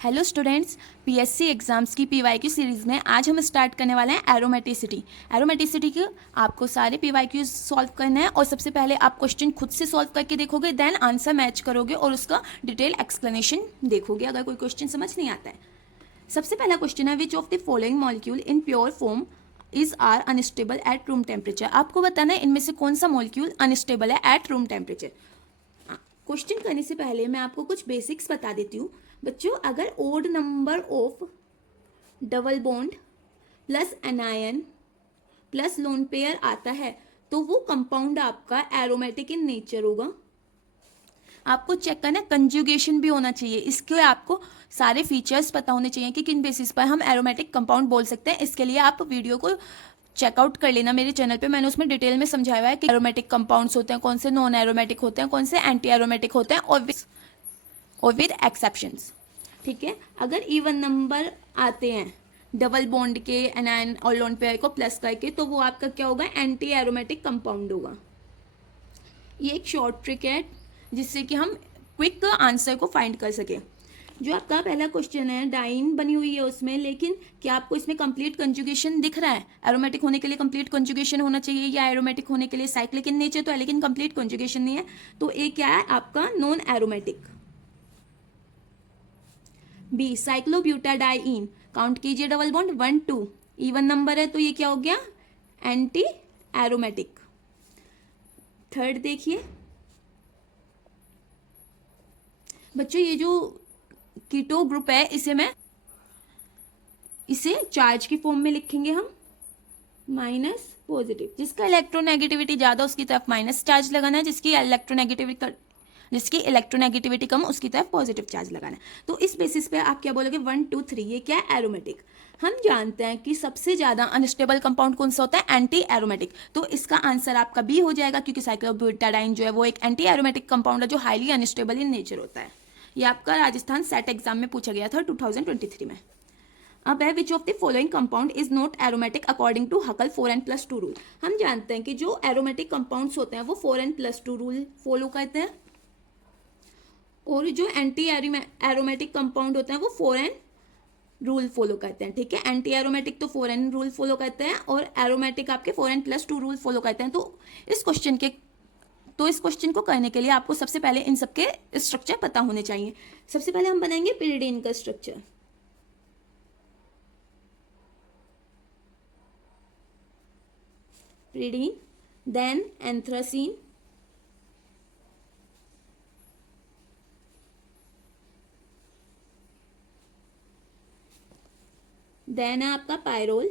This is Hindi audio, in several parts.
हेलो स्टूडेंट्स, पीएससी एग्जाम्स की पीवाईक्यू सीरीज़ में आज हम स्टार्ट करने वाले हैं एरोमेटिसिटी। एरोमेटिसिटी के आपको सारे पीवाईक्यूज सॉल्व करने हैं और सबसे पहले आप क्वेश्चन खुद से सॉल्व करके देखोगे, देन आंसर मैच करोगे और उसका डिटेल एक्सप्लेनेशन देखोगे अगर कोई क्वेश्चन समझ नहीं आता है। सबसे पहला क्वेश्चन है, which of the following molecule in pure form is are unstable at room temperature. आपको बताना है इनमें से कौन सा मॉलिक्यूल अनस्टेबल है एट रूम टेम्परेचर। क्वेश्चन करने से पहले मैं आपको कुछ बेसिक्स बता देती हूँ बच्चों। अगर odd number of double bond plus anion plus lone pair आता है तो वो कंपाउंड आपका एरोमेटिक इन नेचर होगा। आपको चेक करना, कंजुगेशन भी होना चाहिए। इसके आपको सारे फीचर्स पता होने चाहिए कि किन बेसिस पर हम एरोमेटिक कंपाउंड बोल सकते हैं। इसके लिए आप वीडियो को चेकआउट कर लेना मेरे चैनल पे, मैंने उसमें डिटेल में समझाया हुआ है कि एरोमेटिक कंपाउंड्स होते हैं, कौन से नॉन एरोमेटिक होते हैं, कौन से एंटी एरोमेटिक होते हैं और विद एक्सेप्शंस। ठीक है, अगर इवन नंबर आते हैं डबल बॉन्ड के एनायन और लोन पेयर को प्लस करके तो वो आपका क्या होगा, एंटी एरोमेटिक कंपाउंड होगा। ये एक शॉर्ट ट्रिक है जिससे कि हम क्विक आंसर को फाइंड कर सके। जो आपका पहला क्वेश्चन है, डाइन बनी हुई है उसमें, लेकिन क्या आपको इसमें कंप्लीट कंजुगेशन दिख रहा है? एरोमेटिक होने के लिए कंप्लीट कंजुगेशन होना चाहिए या एरोमेटिक होने के लिए साइक्लिक इन नेचर तो है लेकिन कंप्लीट कंजुगेशन नहीं है, तो ए क्या है आपका, non aromatic. B cyclobutadiene, count कीजिए डबल बॉन्ड 1 2, इवन नंबर है तो ये क्या हो गया, एंटी एरोमेटिक। थर्ड देखिए बच्चों, ये जो कीटो ग्रुप है इसे चार्ज की फॉर्म में लिखेंगे हम, माइनस पॉजिटिव। जिसका इलेक्ट्रोनेगेटिविटी ज्यादा उसकी तरफ माइनस चार्ज लगाना है, जिसकी इलेक्ट्रोनेगेटिविटी कम उसकी तरफ पॉजिटिव चार्ज लगाना है। तो इस बेसिस पे आप क्या बोलोगे, 1 2 3, ये क्या है, एरोमेटिक। हम जानते हैं कि सबसे ज्यादा अनस्टेबल कंपाउंड कौन सा होता है, एंटी एरोमेटिक। तो इसका आंसर आपका बी हो जाएगा, क्योंकि साइक्लोब्यूटाडाइन जो है वो एक एंटी एरोमेटिक कंपाउंड है जो हाईली अनस्टेबल इन नेचर होता है। ये आपका राजस्थान सेट एग्जाम में पूछा गया था 2023 में। अब है, which of the following compound is not aromatic according to Huckel 4n+2 rule. हम जानते हैं कि जो एरोमेटिक कंपाउंड्स होते हैं वो 4n+2 रूल फॉलो करते हैं और जो एंटी एरोमेटिक कंपाउंड होते हैं वो 4n रूल फॉलो करते हैं। ठीक है, एंटी एरोमेटिक तो 4n रूल फॉलो करते हैं और एरोमेटिक आपके 4n+2 रूल फॉलो करते हैं। तो इस क्वेश्चन को करने के लिए आपको सबसे पहले इन सबके स्ट्रक्चर पता होने चाहिए। सबसे पहले हम बनाएंगे पिरिडीन का structure. Pyridine, then anthracene, then है आपका पायरोल,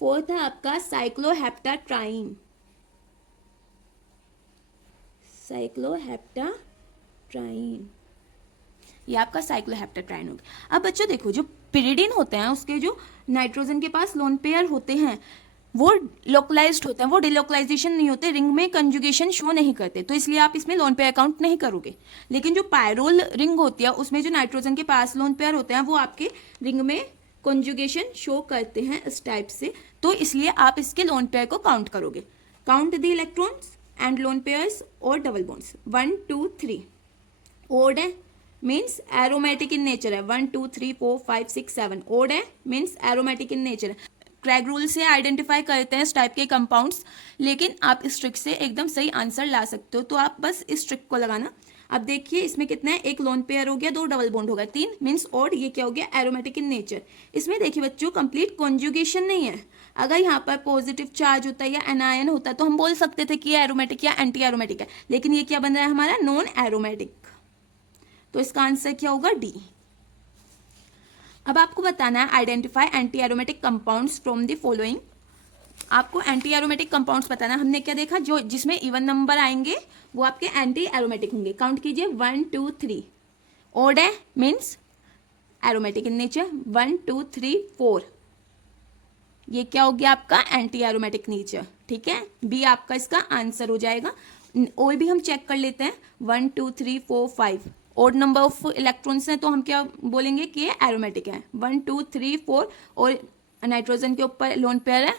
फोर्थ है आपका साइक्लोहेप्टाट्राइन। ये आपका साइक्लोहेप्टाट्राइन हो गया। अब बच्चों देखो, जो पिरिडीन होते हैं उसके जो नाइट्रोजन के पास लोन पेयर होते हैं वो लोकलाइज्ड होते हैं, वो डिलोकलाइजेशन नहीं होते, रिंग में कंजुगेशन शो नहीं करते, तो इसलिए आप इसमें लोन पेयर काउंट नहीं करोगे। लेकिन जो पायरोल रिंग होती है उसमें जो नाइट्रोजन के पास लोन पेयर होते हैं वो आपके रिंग में कंजुगेशन शो करते हैं इस टाइप से, तो इसलिए आप इसके लोन पेयर को काउंट करोगे। Count the electrons and lone pairs और डबल बॉन्ड्स, 1 2 3। ओड है मीन्स एरोमेटिक इन नेचर है, 1 2 3 4 5 6 7। ओड है मीन्स एरोमेटिक इन नेचर है। क्रैग रूल से आइडेंटिफाई करते हैं इस टाइप के कंपाउंड्स, लेकिन आप इस ट्रिक से एकदम सही आंसर ला सकते हो, तो आप बस इस ट्रिक को लगाना। अब देखिए इसमें कितना है, एक लोन पेयर हो गया, 2 डबल बॉन्ड हो गया, 3 मीन्स ऑड। ये क्या हो गया, एरोमेटिक इन नेचर। इसमें देखिए बच्चों कंप्लीट कॉन्जुगेशन नहीं है। अगर यहाँ पर पॉजिटिव चार्ज होता है या एनायन होता है तो हम बोल सकते थे कि ये एरोमेटिक या एंटी एरोमेटिक है, लेकिन ये क्या बन रहा है हमारा, नॉन एरोमेटिक। तो इसका आंसर क्या होगा, डी। अब आपको बताना है identify anti aromatic compounds from the following. आपको एंटी एरोमेटिक कंपाउंड्स बताना है। हमने क्या देखा, जो जिसमें इवन नंबर आएंगे वो आपके एंटी एरोमेटिक होंगे। काउंट कीजिए 1 2 3। ओड है मीन्स एरोमेटिक इन नेचर, 1 2 3 4। ये क्या हो गया आपका, एंटी एरोमेटिक नेचर। ठीक है, बी आपका इसका आंसर हो जाएगा। और भी हम चेक कर लेते हैं, 1 2 3 4 5 ओड नंबर ऑफ इलेक्ट्रॉन्स हैं तो हम क्या बोलेंगे कि ये एरोमेटिक है, 1 2 3 4 और नाइट्रोजन के ऊपर लोन पेयर है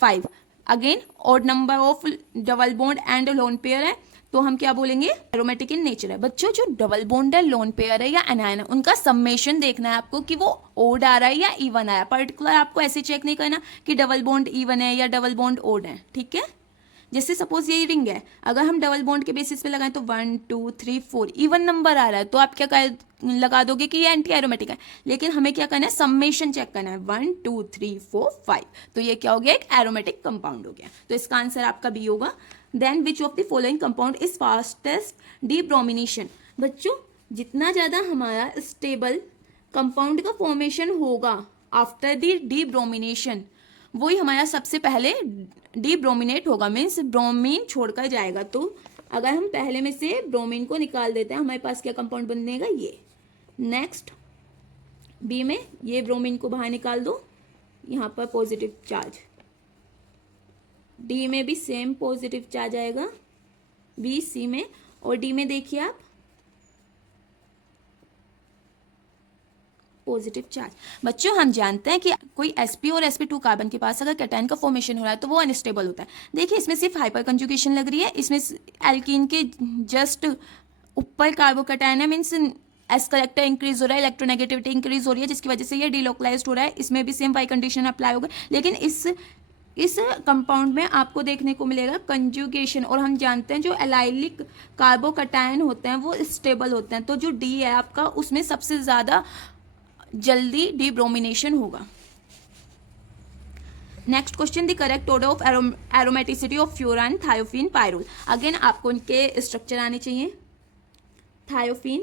5। Again odd number of double bond and lone pair है, तो हम क्या बोलेंगे, एरोमेटिक इन नेचर है। बच्चों जो डबल बॉन्ड है, लोन पेयर है या एनायन है, उनका समेशन देखना है आपको कि वो ओड आ रहा है या इवन आया। पर्टिकुलर आपको ऐसे चेक नहीं करना कि डबल बॉन्ड इवन है या डबल बॉन्ड ओड है, ठीक है। जैसे सपोज यही रिंग है, अगर हम डबल बॉन्ड के बेसिस पे लगाएं तो 1 2 3 4 इवन नंबर आ रहा है, तो आप क्या लगा दोगे कि ये एंटी एरोमेटिक है। लेकिन हमें क्या करना है, समेशन चेक करना है, 1 2 3 4 5, तो ये क्या हो गया, एक एरोमेटिक कंपाउंड हो गया। तो इसका आंसर आपका बी होगा। Then which of the following compound is fastest debromination. बच्चों जितना ज़्यादा हमारा स्टेबल कंपाउंड का फॉर्मेशन होगा आफ्टर द डीब्रोमिनेशन, वही हमारा सबसे पहले डीब्रोमिनेट होगा, मीन्स ब्रोमीन छोड़कर जाएगा। तो अगर हम पहले में से ब्रोमीन को निकाल देते हैं, हमारे पास क्या कंपाउंड बनेगा, ये। नेक्स्ट बी में ये ब्रोमीन को बाहर निकाल दो, यहाँ पर पॉजिटिव चार्ज। डी में भी सेम पॉजिटिव चार्ज आएगा, बी सी में, और डी में देखिए आप पॉजिटिव चार्ज। बच्चों हम जानते हैं कि कोई sp और sp2 कार्बन के पास अगर कैटायन का फॉर्मेशन हो रहा है तो वो अनस्टेबल होता है। देखिए इसमें सिर्फ हाइपर कंजुगेशन लग रही है, इसमें एल्कीन के जस्ट ऊपर कार्बोकैटायन है, मीन्स एस करेक्टर इंक्रीज हो रहा है, इलेक्ट्रोनेगेटिविटी इंक्रीज हो रही है, जिसकी वजह से ये डिलोकलाइज्ड हो रहा है। इसमें भी सेम वाई कंडीशन अप्लाई होगा, लेकिन इस कंपाउंड में आपको देखने को मिलेगा कंजुगेशन। और हम जानते हैं जो एलाइलिक कार्बोकैटायन होते हैं वो स्टेबल होते हैं, तो जो डी है आपका उसमें सबसे ज़्यादा जल्दी डीब्रोमिनेशन होगा। Next question, the correct order of aromaticity of furan, thiophene, pyrrole. Again आपको इनके स्ट्रक्चर आने चाहिए। थायोफिन,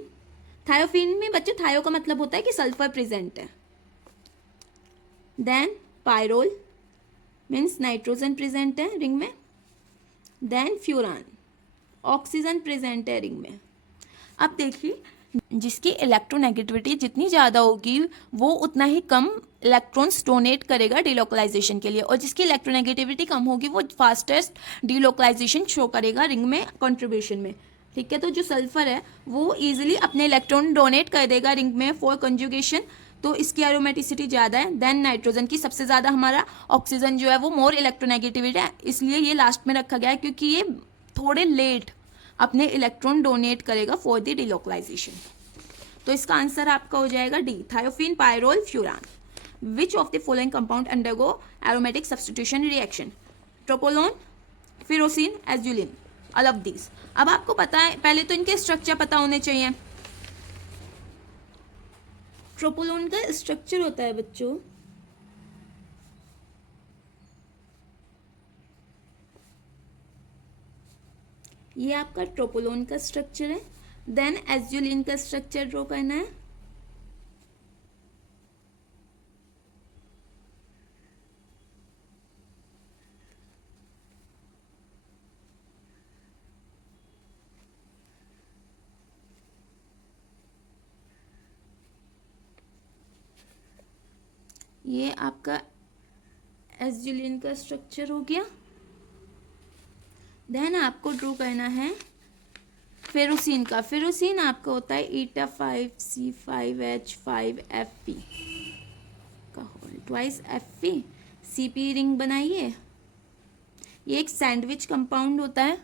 थायोफिन में बच्चों थायो का मतलब होता है कि सल्फर प्रेजेंट है। Then pyrrole means nitrogen present है रिंग में। देन फ्यूरान, ऑक्सीजन प्रेजेंट है रिंग में। अब देखिए जिसकी इलेक्ट्रोनेगेटिविटी जितनी ज़्यादा होगी वो उतना ही कम इलेक्ट्रॉन्स डोनेट करेगा डिलोकलाइजेशन के लिए, और जिसकी इलेक्ट्रोनेगेटिविटी कम होगी वो फास्टेस्ट डिलोकलाइजेशन शो करेगा रिंग में कंट्रीब्यूशन में, ठीक है। तो जो सल्फर है वो इजीली अपने इलेक्ट्रॉन डोनेट कर देगा रिंग में फॉर कंजुगेशन, तो इसकी एरोमेटिसिटी ज़्यादा है। देन नाइट्रोजन की सबसे ज़्यादा, हमारा ऑक्सीजन जो है वो मोर इलेक्ट्रोनेगेटिविटी है, इसलिए ये लास्ट में रखा गया है क्योंकि ये थोड़े लेट अपने इलेक्ट्रॉन डोनेट करेगा फॉर द डिलोकलाइजेशन। तो इसका आंसर आपका हो जाएगा D, thiophene, pyrrole, furan. Which of the following compound undergo aromatic substitution reaction, tropolone, ferrocene, azulene, all of these. अब आपको पता है, पहले तो इनके स्ट्रक्चर पता होने चाहिए। ट्रोपोलोन का स्ट्रक्चर होता है बच्चों, ये आपका ट्रोपोलोन का स्ट्रक्चर है। देन एजुलिन का स्ट्रक्चर ड्रॉ करना है। ये आपका एजुलिन का स्ट्रक्चर हो गया। देन आपको ड्रॉ करना है फेरोसिन का। फेरोसिन आपका होता है ईटा 5C5H5Fe का whole twice Fe, CP ring बनाइए। ये एक सैंडविच कंपाउंड होता है।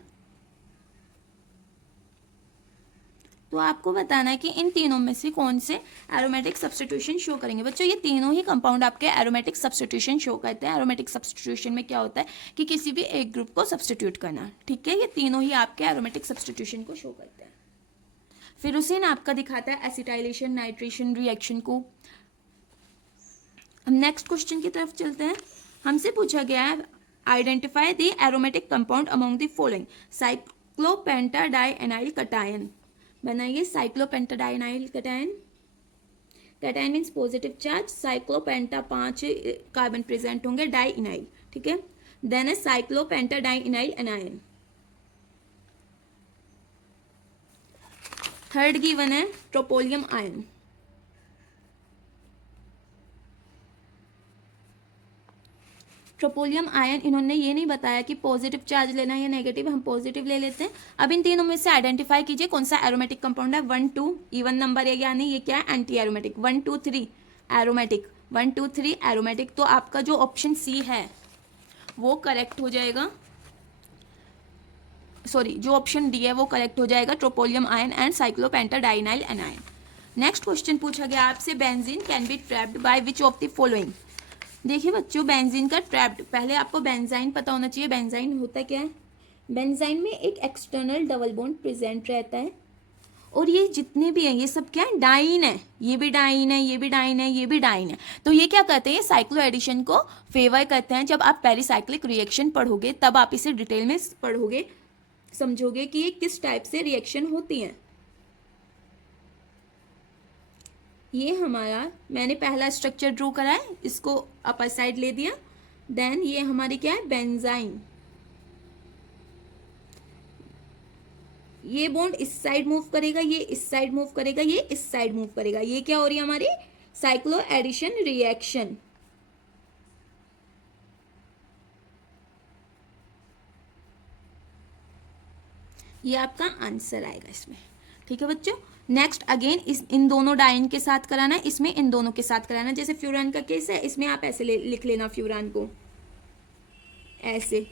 तो आपको बताना है कि इन तीनों में से कौन से एरोमेटिक सब्स्टिट्यूशन शो करेंगे। बच्चों ये तीनों ही कंपाउंड आपके एरोमेटिक सब्स्टिट्यूशन शो करते हैं। एरोमेटिक सब्स्टिट्यूशन में क्या होता है कि किसी भी एक ग्रुप को सब्स्टिट्यूट करना, ठीक है। ये तीनों ही आपके एरोमेटिक सब्स्टिट्यूशन को शो करते हैं। फिरोसिन आपका दिखाता है एसिटाइलेशन नाइट्रेशन रिएक्शन को। हम नेक्स्ट क्वेश्चन की तरफ चलते हैं। हमसे पूछा गया है identify the aromatic compound among the following, cyclopentadienyl cation. बनाइए cyclopentadienyl cation. Cation means positive charge, cyclopenta 5 carbon present होंगे, डाइइनाइल, ठीक है। देन है साइक्लोपेंटाडाइइनाइल एनायन। थर्ड गिवन है ट्रोपोलियम आयन। ट्रोपोलियम आयन इन्होंने ये नहीं बताया कि पॉजिटिव चार्ज लेना है या नेगेटिव, हम पॉजिटिव ले लेते हैं। अब इन तीनों में से आइडेंटिफाई कीजिए कौन सा एरोमेटिक कंपाउंड है। 1 2 इवन नंबर है, यानी ये क्या है, एंटी एरोमेटिक। 1 2 3 aromatic, 1 2 3 aromatic. तो आपका जो ऑप्शन सी है वो करेक्ट हो जाएगा, सॉरी जो ऑप्शन डी है वो करेक्ट हो जाएगा, tropylium ion and cyclopentadienyl anion. Next question पूछा गया आपसे, benzene can be trapped by which of the following. देखिए बच्चों, बेंजीन का ट्रैप्ड, पहले आपको बेंजाइन पता होना चाहिए। बेंजाइन होता क्या है? बेंजाइन में एक एक्सटर्नल डबल बॉन्ड प्रेजेंट रहता है, और ये जितने भी हैं ये सब क्या है? डाइन है। ये भी डाइन है, ये भी डाइन है, ये भी डाइन है। तो ये क्या करते हैं? ये साइक्लो एडिशन को फेवर करते हैं। जब आप पेरिसाइक्लिक रिएक्शन पढ़ोगे तब आप इसे डिटेल में पढ़ोगे, समझोगे कि ये किस टाइप से रिएक्शन होती हैं। ये हमारा, मैंने पहला स्ट्रक्चर ड्रॉ करा है, इसको अपर साइड ले दिया। देन ये हमारी क्या है? बेंजाइन। ये बॉन्ड इस साइड मूव करेगा, ये इस साइड मूव करेगा, ये इस साइड मूव करेगा। ये क्या हो रही है? हमारी साइक्लो एडिशन रिएक्शन। ये आपका आंसर आएगा इसमें। ठीक है बच्चों। नेक्स्ट अगेन इन दोनों डाइन के साथ कराना है, इसमें इन दोनों के साथ कराना है। जैसे फ्यूरान का केस है, इसमें आप ऐसे लिख लेना फ्यूरान को ऐसे,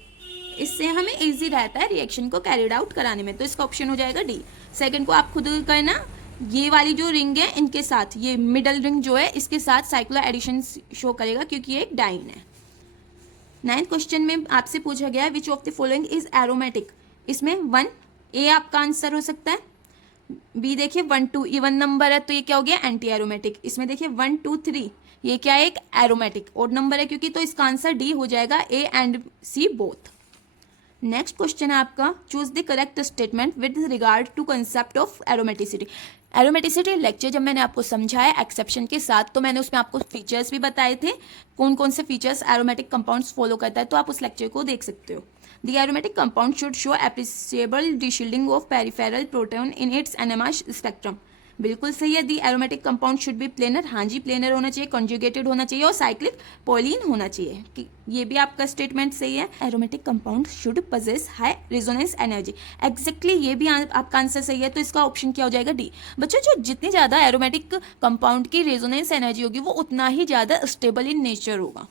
इससे हमें इजी रहता है रिएक्शन को कैरिड आउट कराने में। तो इसका ऑप्शन हो जाएगा डी। सेकंड को आप खुद करना, ये वाली जो रिंग है इनके साथ, ये मिडल रिंग जो है इसके साथ साइक्लो एडिशन शो करेगा क्योंकि ये एक डाइन है। 9th क्वेश्चन में आपसे पूछा गया है which of the following is aromatic. इसमें 1 ए आपका आंसर हो सकता है, बी देखिए 1 2 इवन नंबर है तो ये क्या हो गया? Anti aromatic. इसमें देखिए 1 2 3 ये क्या है? एक एरोमेटिक। ओड नंबर है क्योंकि, तो इसका आंसर डी हो जाएगा, A and C both. Next question है आपका, choose the correct statement with regard to concept of aromaticity. Aromaticity lecture जब मैंने आपको समझाया एक्सेप्शन के साथ, तो मैंने उसमें आपको फीचर्स भी बताए थे, कौन कौन से फीचर्स एरोमेटिक कंपाउंड्स फॉलो करता है, तो आप उस लेक्चर को देख सकते हो। The aromatic compound should show appreciable deshielding of peripheral proton in its NMR spectrum. बिल्कुल सही है। The aromatic compound should be planar, हाँ जी प्लेनर होना चाहिए, कंजुगेटेड होना चाहिए और साइक्लिक पॉलीन होना चाहिए, कि ये भी आपका स्टेटमेंट सही है। Aromatic compound should possess high resonance energy, exactly ये भी आपका आंसर सही है। तो इसका ऑप्शन क्या हो जाएगा? डी। बच्चों जो जितनी ज़्यादा एरोमेटिक कंपाउंड की रेजोनेंस एनर्जी होगी वो उतना ही ज़्यादा स्टेबल इन नेचर होगा।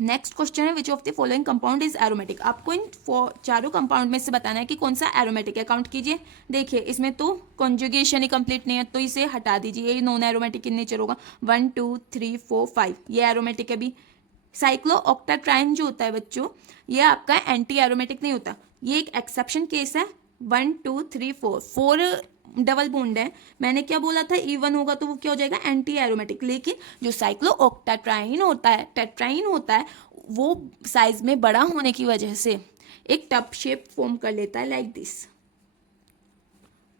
नेक्स्ट क्वेश्चन है which of the following compound is aromatic. आपको इन चारों कंपाउंड में से बताना है कि कौन सा एरोमेटिक है। काउंट कीजिए, देखिए इसमें तो कॉन्जुगेशन ही कंप्लीट नहीं है तो इसे हटा दीजिए, ये नॉन एरोमेटिक इन नेचर होगा। 1 2 3 4 5 ये एरोमेटिक है भी। साइक्लो ऑक्टाट्राइन जो होता है बच्चों, ये आपका एंटी एरोमेटिक नहीं होता, ये एक एक्सेप्शन केस है। 1 2 3 4 डबल बॉन्ड है, मैंने क्या बोला था? इवन होगा तो वो क्या हो जाएगा? Anti aromatic. लेकिन जो साइक्लो ऑक्टाट्राइन होता है, टेट्राइन होता है, वो साइज में बड़ा होने की वजह से एक टब शेप फॉर्म कर लेता है लाइक दिस,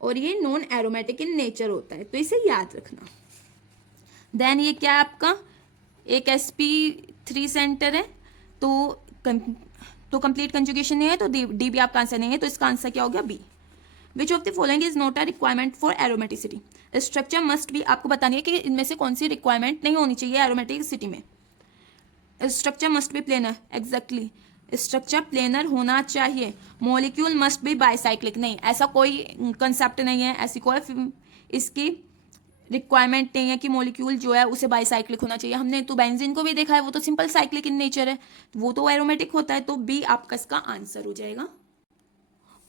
और ये नॉन एरोमेटिक इन नेचर होता है, तो इसे याद रखना। देन ये क्या है आपका? एक sp3 सेंटर है, तो कंप्लीट कंजुगेशन नहीं है, तो डी भी आपका आंसर नहीं है, तो इसका आंसर क्या हो गया? B. Which of the following is not a requirement for aromaticity. Structure must be, आपको बतानी है कि इनमें से कौन सी रिक्वायरमेंट नहीं होनी चाहिए एरोमेटिसिटी में। Structure must B planar, exactly structure planar होना चाहिए। मॉलिक्यूल मस्ट बी बाइसाइक्लिक, नहीं ऐसा कोई कंसेप्ट नहीं है, ऐसी कोई इसकी रिक्वायरमेंट नहीं है कि मॉलिक्यूल जो है उसे बाइसाइक्लिक होना चाहिए। हमने तो बेंजीन को भी देखा है, वो तो सिंपल साइक्लिक इन नेचर है, वो तो एरोमेटिक होता है, तो बी आपका इसका आंसर हो जाएगा।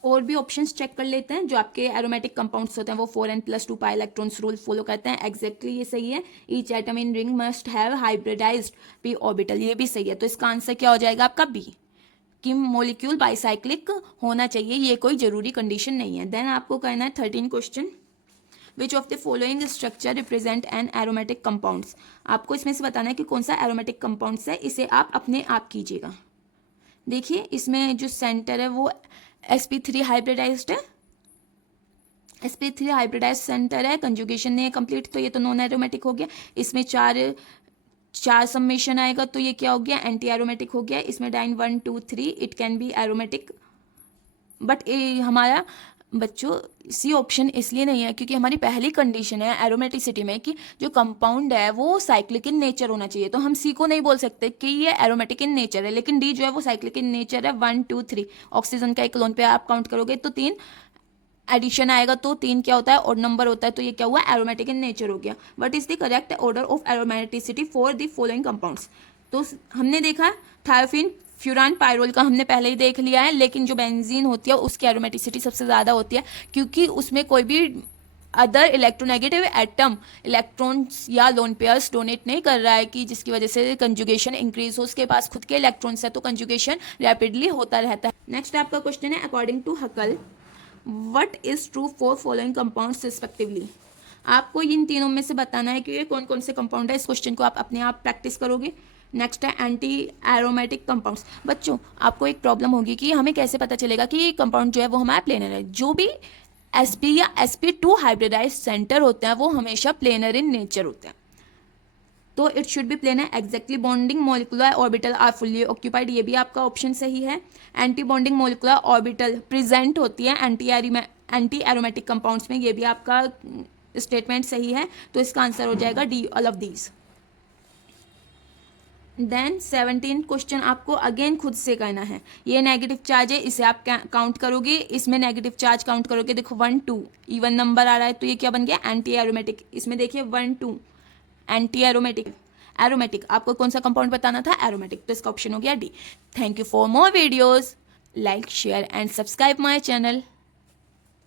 और भी ऑप्शंस चेक कर लेते हैं। जो आपके एरोमेटिक कंपाउंड्स होते हैं वो 4n+2 pi electrons rule follow करते हैं, एग्जैक्टली ये सही है। Each atom in ring must have hybridised p orbital, ये भी सही है। तो इसका आंसर क्या हो जाएगा आपका? बी, कि मॉलिक्यूल बाइसाइक्लिक होना चाहिए, ये कोई जरूरी कंडीशन नहीं है। देन आपको करना है 13 question, which of the following structure represent an aromatic compounds. आपको इसमें से बताना है कि कौन सा एरोमेटिक कंपाउंड्स है, इसे आप अपने आप कीजिएगा। देखिए इसमें जो सेंटर है वो sp3 हाइब्रिडाइज्ड है, sp3 हाइब्रिडाइज्ड सेंटर है, कंजुगेशन नहीं है कंप्लीट, तो ये तो नॉन एरोमेटिक हो गया। इसमें चार समेशन आएगा तो ये क्या हो गया? एंटी एरोमेटिक हो गया। इसमें diene 1 2 3 it can be aromatic, but हमारा बच्चों सी ऑप्शन इसलिए नहीं है क्योंकि हमारी पहली कंडीशन है एरोमेटिसिटी में कि जो कंपाउंड है वो साइक्लिक इन नेचर होना चाहिए, तो हम सी को नहीं बोल सकते कि ये एरोमेटिक इन नेचर है। लेकिन डी जो है वो साइक्लिक इन नेचर है। 1 2 3 ऑक्सीजन का एक लोन पे आप काउंट करोगे तो 3 एडिशन आएगा, तो 3 क्या होता है? ऑड नंबर होता है, तो ये क्या हुआ? एरोमेटिक इन नेचर हो गया। What is the correct order of aromaticity for the following compounds. तो हमने देखा थायोफिन फ्यूरान पायरोल का हमने पहले ही देख लिया है, लेकिन जो बेंजीन होती है उसकी एरोमेटिसिटी सबसे ज़्यादा होती है, क्योंकि उसमें कोई भी अदर इलेक्ट्रोनेगेटिव एटम इलेक्ट्रॉन्स या लोन पेयर्स डोनेट नहीं कर रहा है, कि जिसकी वजह से कंजुगेशन इंक्रीज हो। उसके पास खुद के इलेक्ट्रॉन्स है, तो कंजुगेशन रैपिडली होता रहता है। नेक्स्ट आपका क्वेश्चन है, according to Huckel what is true for following compounds respectively. आपको इन तीनों में से बताना है कि ये कौन कौन से कंपाउंड है। इस क्वेश्चन को आप अपने आप प्रैक्टिस करोगे। नेक्स्ट है एंटी एरोमेटिक कंपाउंड्स। बच्चों आपको एक प्रॉब्लम होगी कि हमें कैसे पता चलेगा कि कंपाउंड जो है वो हमारा प्लेनर है। जो भी sp या sp2 हाइब्रिडाइज सेंटर होते हैं वो हमेशा प्लेनर इन नेचर होते हैं, तो it should be planar. Exactly bonding molecular orbital are fully occupied, ये भी आपका ऑप्शन सही है। Anti bonding molecular orbital present होती है एंटी एरोमेटिक कंपाउंड्स में, ये भी आपका स्टेटमेंट सही है, तो इसका आंसर हो जाएगा D, all of these. Then 17 question आपको अगेन खुद से करना है। ये नेगेटिव चार्ज है, इसे आप काउंट करोगे, इसमें नेगेटिव चार्ज काउंट करोगे। देखो 1 2 इवन नंबर आ रहा है, तो ये क्या बन गया, एंटी एरोमेटिक। इसमें देखिए 1 2 एंटी एरोमेटिक। एरोमेटिक आपको कौन सा कंपाउंड बताना था, एरोमेटिक, तो इसका ऑप्शन हो गया D. Thank you for more videos, like share and subscribe my channel.